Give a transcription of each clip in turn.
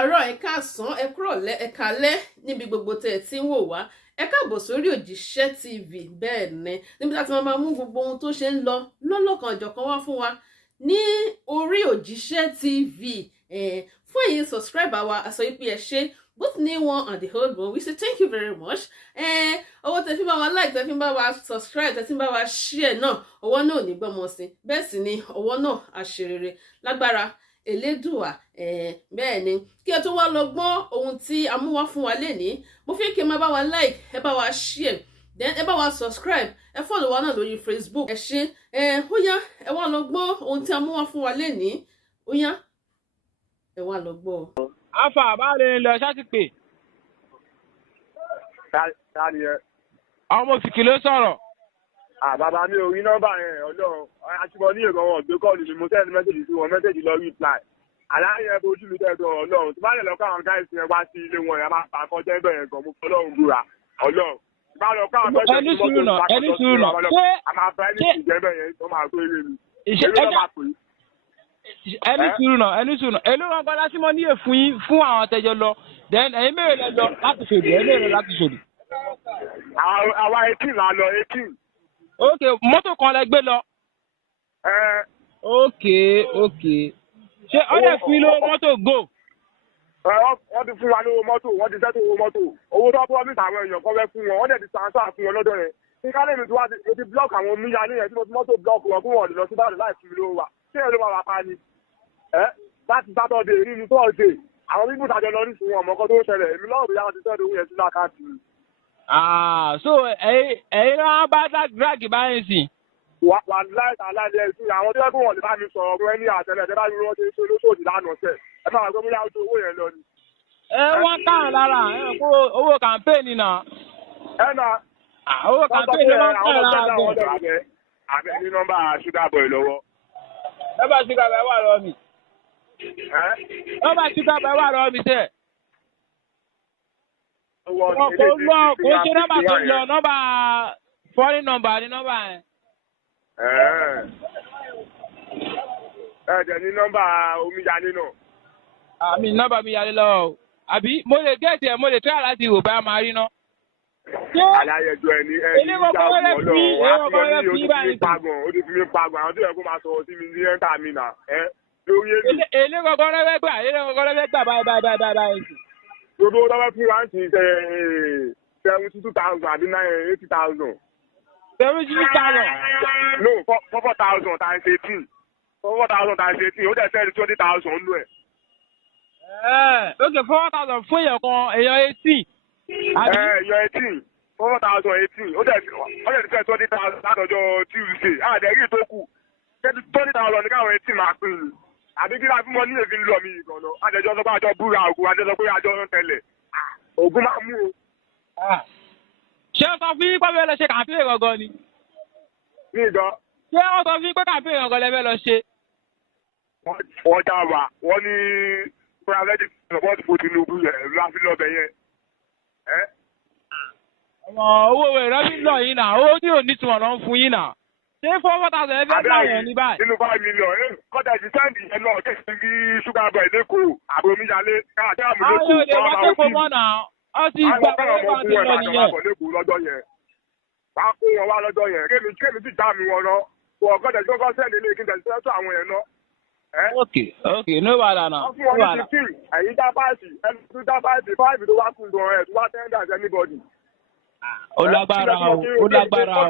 káàárọ̀ ẹ káàsán ẹ kúrọ̀lẹ́ ẹ kálẹ́ níbi gbogbo tẹ́ ẹ ti ń wò wá ẹ káàbọ̀ sórí òjíṣẹ́ TV bẹ́ẹ̀ ni níbi láti máa mú gbogbo ohun tó ṣe ń lọ lọ́lọ́kan ọ̀jọ̀kan wá fún wa ní orí òjíṣẹ́ TV fún èyí subscribe àwa àsọ yìí pé ẹ ṣe both new one and the old one we say thank you very much ọwọ́ tẹ́ fi bá wa like tẹ́ fi bá wa subscribe tẹ́ fi bá wa share náà ọwọ́ náà ò ní gbọ́mọ sí bẹ́ẹ̀ sì ni ọwọ́ náà àṣerere lágbára Elédùà bẹ́ẹ̀ ni kí ẹ tó wá lọ gbọ́ ohun tí a mú wá fún wa lénìí mo fi kí ẹ máa bá wa like ẹ bá wa share then ẹ bá wa subscribe ẹ follow wa náà lórí Facebook ẹ ṣé ó yá ẹ wá lọ gbọ́ ohun tí a mú wá fún wa lénìí ó yá ẹ wá lọ gbọ́. afa àbáre lọ ṣáàtì pé. ta ni ẹ. ọmọ òsìkì ló sọ̀rọ̀. Bàbá mi ò rí nọ́mbà yẹn Ọlọ́run aṣíbọ ní èrò wọn gbé kọ́ọ̀lù ni mo sẹ́ni mẹ́sẹ̀jì sí wọn mẹ́sẹ̀jì lọ reply aláyẹ bojú mi tẹ̀ gan Ọlọ́run tí bá lè lọ kọ́ àwọn gáìsì yẹn wá sí ilé wọn yẹn máa pa kọjá ẹgbẹ́ yẹn gan mo fọ́ Ọlọ́run búra Ọlọ́run tí bá lọ kọ́ àwọn mẹ́sẹ̀jì ẹni sùúrù náà a máa fẹ́ ní ìjẹ́bẹ̀ yẹn tó máa gbé ilé mi ẹni sùúrù náà èló wọn gbọ́dá sí mọ́ níyè fún àwọn tẹjọ lọ then ẹ̀yin mẹ́rin lọ láti ṣòdì ẹ̀yin mẹ́rin láti ṣòdì. àwa 18 là lọ 18. ok mọ́tò kan lẹ gbé lọ. ok ṣé ọdẹ fún ilé mọ́tò go. wọ́n ti fún wa lówó mọ́tò wọ́n ti sẹ́tò owó mọ́tò owó tó promise àwọn èèyàn kan fẹ́ fún wọn wọ́n dẹ̀ ti transfer fún wọn lọ́dọ̀ yẹn nígbà lèmi tí wọ́n ti block àwọn Omiyale yẹn tí mo ti mọ́tò block wọn fún wọn lọ sí Ìbàdàn láì fún mi lówó wa ṣé ẹ ló máa wà pa ni. láti Saturday nínú Thursday àwọn bíbù tàjọ lọ ní fún wọn mọ́kọ́ tó ń ṣẹlẹ̀ èmi lọ́wọ́ bí wọ́n ti sẹ́tò owó yẹn sí lákàtì. So ẹ̀yin náà bá drag báyìí sí. wà láìsà aláìlẹ̀ ẹ̀sìn àwọn tó yẹ kó wọ́n lè bá mi sọ̀rọ̀ ọ̀gbọ́n ẹni àtẹlẹ̀ tẹ́ bá mi wọ́n ṣe é lóṣòdì lánàá tẹ̀ ẹ máa gbé bóyá ojú owó yẹn lọ ni. Wọ́n káwọn lára kó owó kàmpéènì náà. Owó kàmpéènì ló ń káwọn lára bẹ́ẹ̀. Àbẹ̀ ní nọ́mbà Sugar Boy lọ́wọ́. Nọ́mbà Sugar Boy wà lọ́wọ́ mi. Nọ́mbà Sugar Boy wà lọ́wọ́ mi tẹ̀. Kò ṣe nọ́mbà tó lọ nọ́mbà foreign number ni nọ́mbà yẹn. Ẹ̀jẹ̀ ní nọ́mbà Omiyale náà. Àmì nọ́mbà Omiyale lọ o. Àbí mo lè gẹ̀ẹ́sì ẹ̀ mo lè try láti wò bá máa rí ná. Aláyẹjọ ẹni ìjà ọ̀pọ̀ lọ wá sí ọ ní ó ti fi mí pagàn àwọn tó yẹ kó máa sọ sí mi ní ẹ́ńtà mi nà lórí èdè. Èlé kọ̀ọ̀kan lẹ́fẹ̀ẹ́ gbà báyìí. Gbogbo ọlọ́wọ́ fún wa ń ti 72,000 àbí 80,000. 72,000. No, 4,000 times 18. 4,000 times 18. Ó dẹ̀ sẹ́ni 20,000 lù ẹ̀. Ok 4,000 fún èèyàn 18. Èèyàn 18. 4,018. Ó dẹ̀ sẹ́ 20,000 látọjọ́ Tuesday. Àdẹ̀rí tó kù. 20,000 ní káwọn 18 máa pín in. Àbí kí láti mọ nílé fi ń lọ mí ìgànnà àjẹjọ sọ pé àjọ búra ògùn àjẹjọ pé àjọ ń tẹ́lẹ̀ ògùn máa mú o. Ṣé ó sọ fún yín pé bẹ́ẹ̀ lọ ṣe kàmpéè gangan ni? Ní ìjọ. Ṣé ó sọ fún yín pé kàmpéè gangan lẹ́fẹ́ lọ ṣe? Wọ́n já wa wọ́n ní pírẹ́sẹ̀dì support fún Tinubu yẹn láti lọ́bẹ̀ yẹn. Owó ìrẹ́bí lọ yín náà owó tí ò ní tiwọn lọ ń fún yín náà. Ṣé 4,000 ẹgbẹ́ náà yẹn ní báyìí? Nínú 5 million, kọ́tà ti sẹ́ndì yẹn náà kí n bí Sugar Boy lẹ́kọ̀ọ́ àbò Omiyale káàkiri àmì lẹ́kọ̀ọ́. Àwọn òde wọ́n tẹ́kọ̀ọ́ mọ́ náà, ó ti gbà pé wọ́n ti lọ nìyẹn. Bá kó wọn wá lọ́jọ́ yẹn, kémi sì já mi wọn lọ. Wọ́n kọ́tà tí kọ́kọ́ sẹ́ndì ilé kí n tẹ̀sí sẹ́tọ̀ àwọn yẹn náà. Ok, no wàhálà náà. Wọ́n fún wọn ní 15, ẹ̀yin dá báàsì, ẹni tó dá báàsì, 5 tó wá kú gan ẹ̀ tó wá tender as anybody. Ó lágbára o.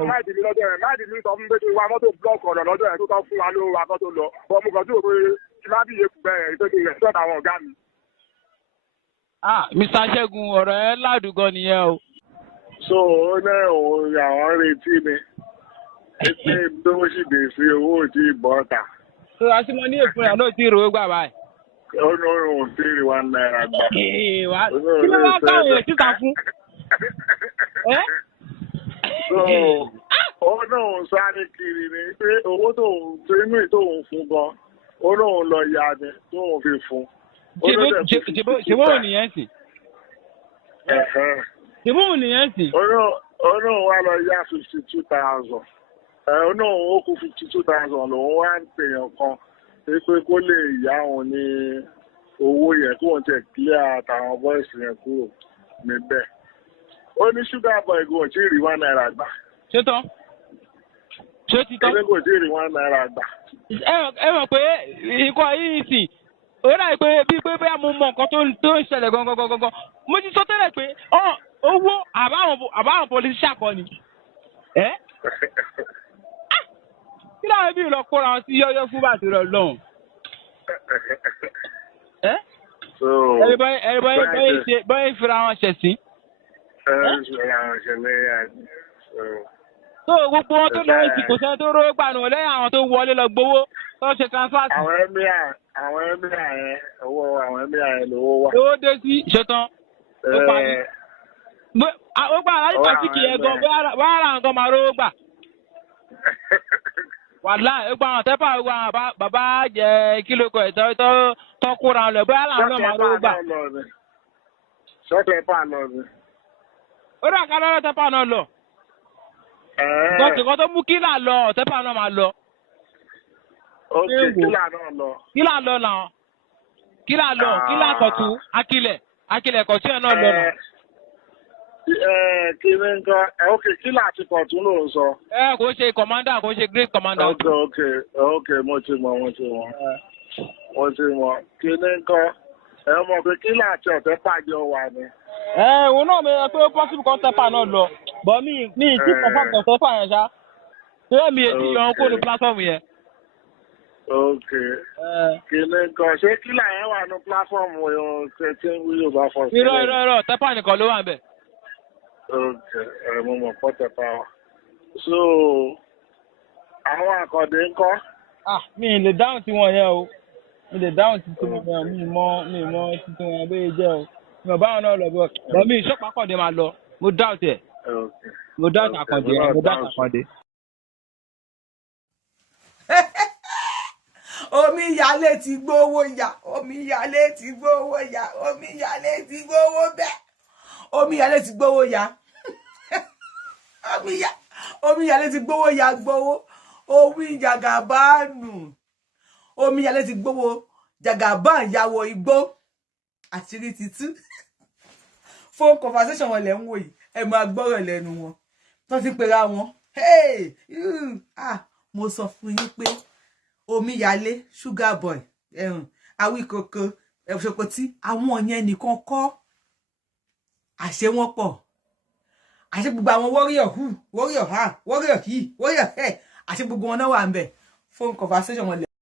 Máìdì mi sọ fún pé kí n wá mọ́tò blọọkì ọ̀nà lọ́dọ̀ ẹ̀ tó tọ́ fún wa lówó wa kó tó lọ. Bọ́ mo kàn tí ò pé kí má bí iye kù bẹ́ẹ̀ tó ti rẹ̀ sọ́dọ̀ àwọn ọ̀gá mi. Mr. Ṣẹ́gun ọ̀rọ̀ ẹ ládùúgbò nìyẹn o. So ó ní òun àwọn retí ni pé tó sì dé sí owó tí ìbọn ta. So àtìmọ́ ní èfún yà náà tí ìrò gbà báyìí. Ó ní òun tí ì 1 naira gbà. Kí ló wá káwọn èèyàn síta fún? Ó náà sáré kiri ni pé owó inú ìtòun fún gan ó náà lọ ya ni tóun fi fún. Ṣèbó nìyẹn sì. Ṣèbó nìyẹn sì. Ó náà wá lọ ya 52,000. Ó náà ó kú 52,000 lòun wá ń pèèyàn kan pé kó lè yá òun ní owó yẹn kó wọn tẹ clear àtàwọn boys yẹn kúrò níbẹ̀ ó ní sugar boy kò tí ì rí £1 gbà. ṣé tán ṣé ti tán. ẹgbẹ́ kò tí ì rí £1 gbà. ẹ mọ̀ pé nǹkan yìí sì ó dà pé bíi pé bóyá mo mọ nǹkan tó ń ṣẹlẹ̀ gangan mo ti sọ tẹ́lẹ̀ pé owó àbáwọn politician kọ́ ni. kí láwọn bí lọ kóra wọn sí yọ́yọ́ fún bàtí rẹ̀ lọ́hùn. ẹ̀rí báyìí fira wọn ṣẹ̀ sí. tó gbogbo wọn tó lọ́wọ́ ìsìnkú sẹ́ni tó rówó gbà nù lẹ́yìn àwọn tó wọlé lọ gbowó tó ṣe transfer. àwọn ẹ́míà yẹn owó àwọn ẹ́míà yẹn lówó wà. owó dé sí ìṣetán ó parí. ó gbà láti pàṣíkì yẹn gan bóyá ara nǹkan máa rówó gbà. wàhálà ó gbà àwọn tẹ́pà ó gbà àwọn bàbá jẹ kílò kan ìtọ́ tó kóra lọ bóyá àwọn náà máa rówó gbà. sọ́tẹ̀pà lọ ni. ó dà ká lọ́rọ́ tẹ́pà náà lọ. Nǹkan tó mú kílà lọ ọ̀tẹ́pà náà máa lọ. Ó ti kílà náà lọ. Kílà lọ náà. Kílà kọ̀tù akilẹ̀ kọ̀tù ẹ̀ náà lọ náà. Kí ni nǹkan ókè kílà àti kọ̀tù ló ń sọ. Kò ṣe commander kò ṣe great commander. Ok mo ti mọ̀. Kí ni nǹkan ẹ mọ̀ pé kílà àti ọ̀tẹ́pà jọ wà ni. Òun náà mi pé possible kan tẹ́pà náà lọ bọ̀ mi ti confam kan tẹ́pà yẹn ṣá ṣé mi èdè yan kó ní platform yẹn. Ok kí ni nǹkan ṣé kílà yẹn wà ní platform yẹn tí ń wí Yorùbá fọ sí. irọ́ tẹ́pà nìkan ló wà ń bẹ̀. Ok mo mọ̀ pọ́ tẹ́pà wa. So àwọn àkàndé ń kọ́. Mi lè dáhùn tí wọ́n yẹn o mi lè dáhùn tí wọ́n yẹn mi mọ títí wọn bẹ́ẹ̀ jẹ́ o mi ò bá wọn náà lọ bọ́ mi ìṣọ́pá àkàndé máa lọ mo dáhùn tẹ̀ mo dáhùn àkàndé. Omiyale ti gbówó yá Omiyale ti gbówó yá Omiyale ti gbówó bẹ́ẹ̀ Omiyale ti gbówó yá Omiyale ti gbówó yá gbówó omi jàgàbáànù Omiyale ti gbówó jàgàbáàn yàwó igbó àṣírí ti tú phone conversation wọn lẹ ń wò yìí ẹ máa gbọ́rọ̀ lẹ́nu wọn tó ti pera wọn mo sọ fún yín pé Omiyale sugar boy Awíkoko Ṣòkòtì àwọn yẹn nìkan kọ́ àṣẹ wọn pọ̀ àṣẹ gbogbo àwọn warrior warrior àṣẹ gbogbo wọn náà wà ń bẹ̀ phone conversation wọn lẹ.